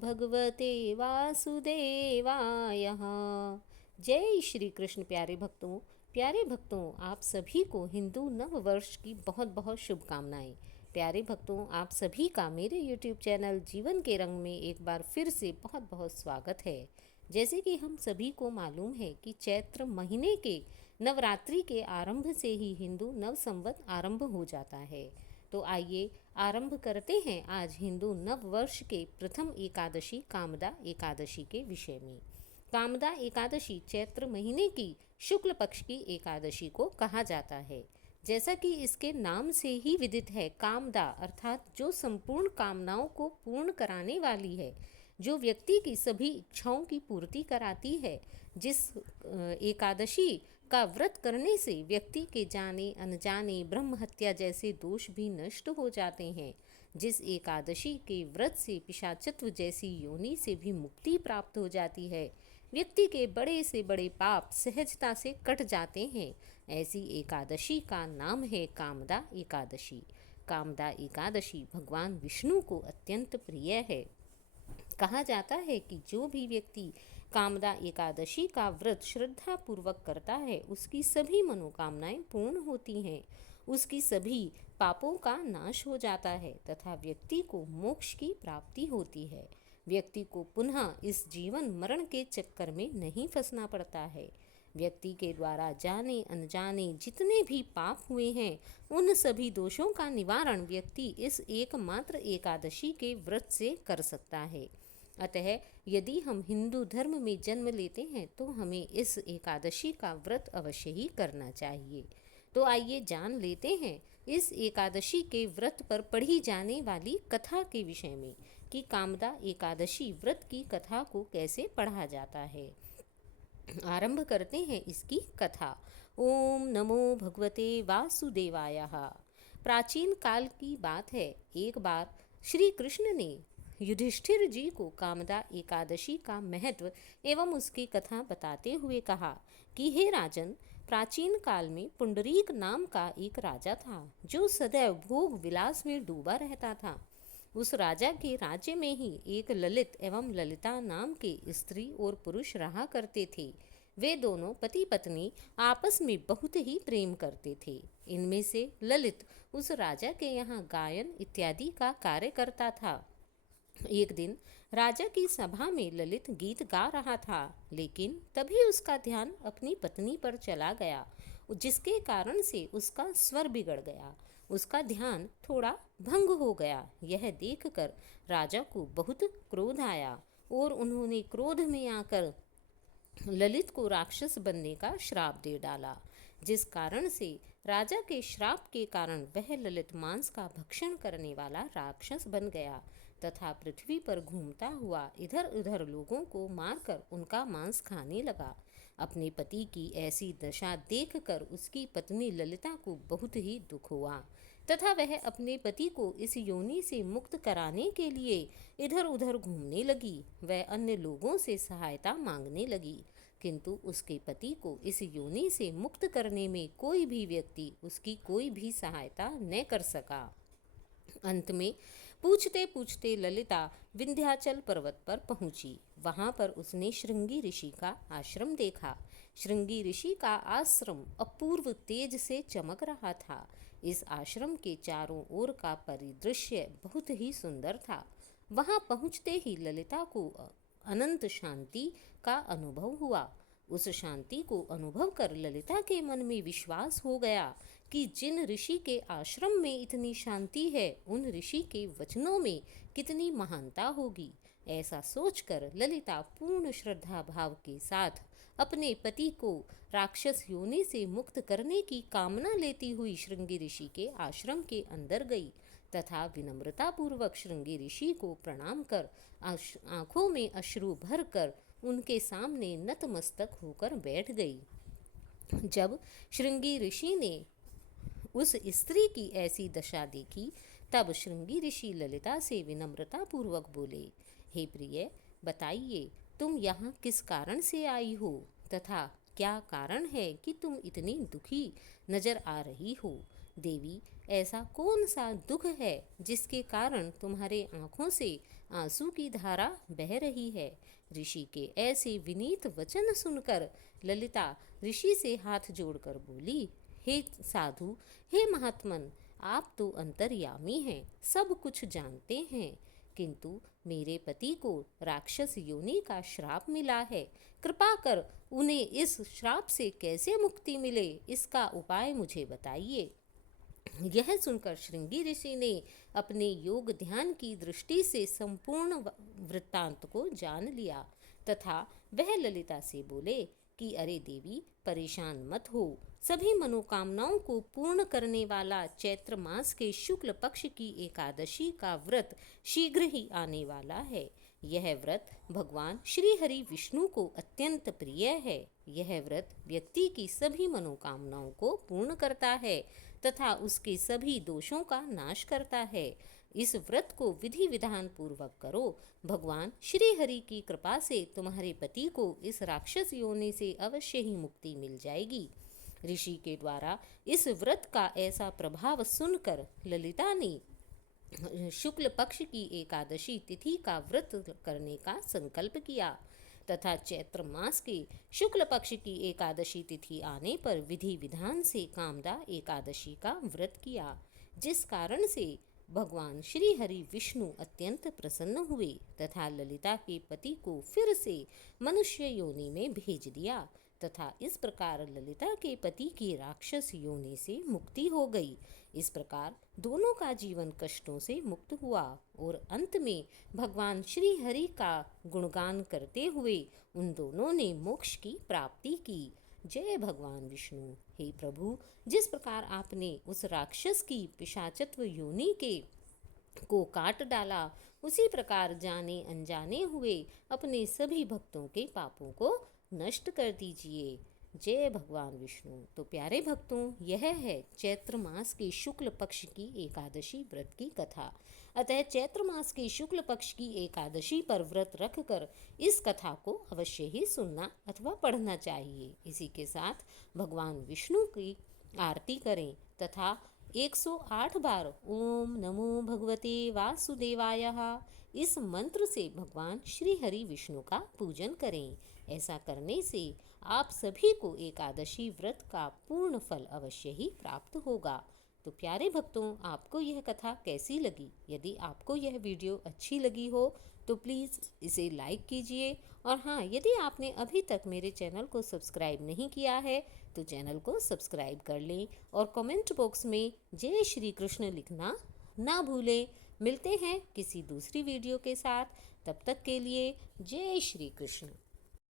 भगवते वासुदेवाय। जय श्री कृष्ण। प्यारे भक्तों, आप सभी को हिंदू नव वर्ष की बहुत बहुत शुभकामनाएं। प्यारे भक्तों, आप सभी का मेरे यूट्यूब चैनल जीवन के रंग में एक बार फिर से बहुत बहुत स्वागत है। जैसे कि हम सभी को मालूम है कि चैत्र महीने के नवरात्रि के आरंभ से ही हिंदू नव संवत आरंभ हो जाता है। तो आइए आरंभ करते हैं आज हिंदू नव वर्ष के प्रथम एकादशी कामदा एकादशी के विषय में। कामदा एकादशी चैत्र महीने की शुक्ल पक्ष की एकादशी को कहा जाता है। जैसा कि इसके नाम से ही विदित है, कामदा अर्थात जो संपूर्ण कामनाओं को पूर्ण कराने वाली है, जो व्यक्ति की सभी इच्छाओं की पूर्ति कराती है। जिस एकादशी का व्रत करने से व्यक्ति के जाने अनजाने ब्रह्म हत्या जैसे दोष भी नष्ट हो जाते हैं। जिस एकादशी के व्रत से पिशाचत्व जैसी योनि से भी मुक्ति प्राप्त हो जाती है, व्यक्ति के बड़े से बड़े पाप सहजता से कट जाते हैं। ऐसी एकादशी का नाम है कामदा एकादशी। कामदा एकादशी भगवान विष्णु को अत्यंत प्रिय है। कहा जाता है कि जो भी व्यक्ति कामदा एकादशी का व्रत श्रद्धा पूर्वक करता है, उसकी सभी मनोकामनाएं पूर्ण होती हैं, उसकी सभी पापों का नाश हो जाता है तथा व्यक्ति को मोक्ष की प्राप्ति होती है। व्यक्ति को पुनः इस जीवन मरण के चक्कर में नहीं फंसना पड़ता है। व्यक्ति के द्वारा जाने अनजाने जितने भी पाप हुए हैं, उन सभी दोषों का निवारण व्यक्ति इस एकमात्र एकादशी के व्रत से कर सकता है। अतः यदि हम हिंदू धर्म में जन्म लेते हैं तो हमें इस एकादशी का व्रत अवश्य ही करना चाहिए। तो आइए जान लेते हैं इस एकादशी के व्रत पर पढ़ी जाने वाली कथा के विषय में कि कामदा एकादशी व्रत की कथा को कैसे पढ़ा जाता है। आरंभ करते हैं इसकी कथा। ओम नमो भगवते वासुदेवाय। प्राचीन काल की बात है, एक बार श्री कृष्ण ने युधिष्ठिर जी को कामदा एकादशी का महत्व एवं उसकी कथा बताते हुए कहा कि हे राजन, प्राचीन काल में पुंडरीक नाम का एक राजा था जो सदैव भोग विलास में डूबा रहता था। उस राजा के राज्य में ही एक ललित एवं ललिता नाम के स्त्री और पुरुष रहा करते थे। वे दोनों पति पत्नी आपस में बहुत ही प्रेम करते थे। इनमें से ललित उस राजा के यहाँ गायन इत्यादि का कार्य करता था। एक दिन राजा की सभा में ललित गीत गा रहा था, लेकिन तभी उसका ध्यान अपनी पत्नी पर चला गया, जिसके कारण से उसका स्वर बिगड़ गया। उसका ध्यान थोड़ा भंग हो गया। यह देखकर राजा को बहुत क्रोध आया और उन्होंने क्रोध में आकर ललित को राक्षस बनने का श्राप दे डाला, जिस कारण से राजा के श्राप के कारण वह ललित मांस का भक्षण करने वाला राक्षस बन गया तथा पृथ्वी पर घूमता हुआ इधर उधर लोगों को मारकर उनका मांस खाने लगा। अपने पति की ऐसी दशा देखकर उसकी पत्नी ललिता को बहुत ही दुख हुआ तथा वह अपने पति को इस योनि से मुक्त कराने के लिए इधर उधर घूमने लगी। वह अन्य लोगों से सहायता मांगने लगी, किंतु उसके पति को इस योनि से मुक्त करने में कोई भी व्यक्ति उसकी कोई भी सहायता न कर सका। अंत में पूछते पूछते ललिता विंध्याचल पर्वत पर पहुंची। वहां पर उसने श्रृंगी ऋषि का आश्रम देखा। श्रृंगी ऋषि का आश्रम अपूर्व तेज से चमक रहा था। इस आश्रम के चारों ओर का परिदृश्य बहुत ही सुंदर था। वहां पहुंचते ही ललिता को अनंत शांति का अनुभव हुआ। उस शांति को अनुभव कर ललिता के मन में विश्वास हो गया कि जिन ऋषि के आश्रम में इतनी शांति है, उन ऋषि के वचनों में कितनी महानता होगी। ऐसा सोचकर ललिता पूर्ण श्रद्धा भाव के साथ अपने पति को राक्षस योनि से मुक्त करने की कामना लेती हुई श्रृंगी ऋषि के आश्रम के अंदर गई तथा विनम्रता पूर्वक श्रृंगी ऋषि को प्रणाम कर आंखों में अश्रु भर कर उनके सामने नतमस्तक होकर बैठ गई। जब श्रृंगी ऋषि ने उस स्त्री की ऐसी दशा देखी, तब श्रृंगी ऋषि ललिता से विनम्रता पूर्वक बोले, हे प्रिय, बताइए तुम यहाँ किस कारण से आई हो तथा क्या कारण है कि तुम इतनी दुखी नजर आ रही हो। देवी, ऐसा कौन सा दुख है जिसके कारण तुम्हारे आँखों से आंसू की धारा बह रही है? ऋषि के ऐसे विनीत वचन सुनकर ललिता ऋषि से हाथ जोड़कर बोली, हे साधु, हे महात्मन, आप तो अंतर्यामी हैं, सब कुछ जानते हैं, किंतु मेरे पति को राक्षस योनि का श्राप मिला है। कृपा कर उन्हें इस श्राप से कैसे मुक्ति मिले, इसका उपाय मुझे बताइए। यह सुनकर श्रृंगी ऋषि ने अपने योग ध्यान की दृष्टि से संपूर्ण वृत्तांत को जान लिया तथा वह ललिता से बोले कि अरे देवी, परेशान मत हो। सभी मनोकामनाओं को पूर्ण करने वाला चैत्र मास के शुक्ल पक्ष की एकादशी का व्रत शीघ्र ही आने वाला है। यह व्रत भगवान श्री हरि विष्णु को अत्यंत प्रिय है। यह व्रत व्यक्ति की सभी मनोकामनाओं को पूर्ण करता है तथा उसके सभी दोषों का नाश करता है। इस व्रत को विधि विधान पूर्वक करो। भगवान श्री हरि की कृपा से तुम्हारे पति को इस राक्षस योनि से अवश्य ही मुक्ति मिल जाएगी। ऋषि के द्वारा इस व्रत का ऐसा प्रभाव सुनकर ललिता ने शुक्ल पक्ष की एकादशी तिथि का व्रत करने का संकल्प किया तथा चैत्र मास के शुक्ल पक्ष की एकादशी तिथि आने पर विधि विधान से कामदा एकादशी का व्रत किया, जिस कारण से भगवान श्री हरि विष्णु अत्यंत प्रसन्न हुए तथा ललिता के पति को फिर से मनुष्य योनि में भेज दिया तथा इस प्रकार ललिता के पति की राक्षस योनि से मुक्ति हो गई। इस प्रकार दोनों का जीवन कष्टों से मुक्त हुआ और अंत में भगवान श्री हरि का गुणगान करते हुए उन दोनों ने मोक्ष की प्राप्ति की। जय भगवान विष्णु। हे प्रभु, जिस प्रकार आपने उस राक्षस की पिशाचत्व योनि के को काट डाला, उसी प्रकार जाने अनजाने हुए अपने सभी भक्तों के पापों को नष्ट कर दीजिए। जय भगवान विष्णु। तो प्यारे भक्तों, यह है चैत्र मास के शुक्ल पक्ष की एकादशी व्रत की कथा। अतः चैत्र मास के शुक्ल पक्ष की एकादशी पर व्रत रखकर इस कथा को अवश्य ही सुनना अथवा पढ़ना चाहिए। इसी के साथ भगवान विष्णु की आरती करें तथा 108 बार ओम नमो भगवते वासुदेवाय इस मंत्र से भगवान श्री हरि विष्णु का पूजन करें। ऐसा करने से आप सभी को एकादशी व्रत का पूर्ण फल अवश्य ही प्राप्त होगा। तो प्यारे भक्तों, आपको यह कथा कैसी लगी? यदि आपको यह वीडियो अच्छी लगी हो तो प्लीज़ इसे लाइक कीजिए और हाँ, यदि आपने अभी तक मेरे चैनल को सब्सक्राइब नहीं किया है तो चैनल को सब्सक्राइब कर लें और कमेंट बॉक्स में जय श्री कृष्ण लिखना ना भूलें। मिलते हैं किसी दूसरी वीडियो के साथ, तब तक के लिए जय श्री कृष्ण।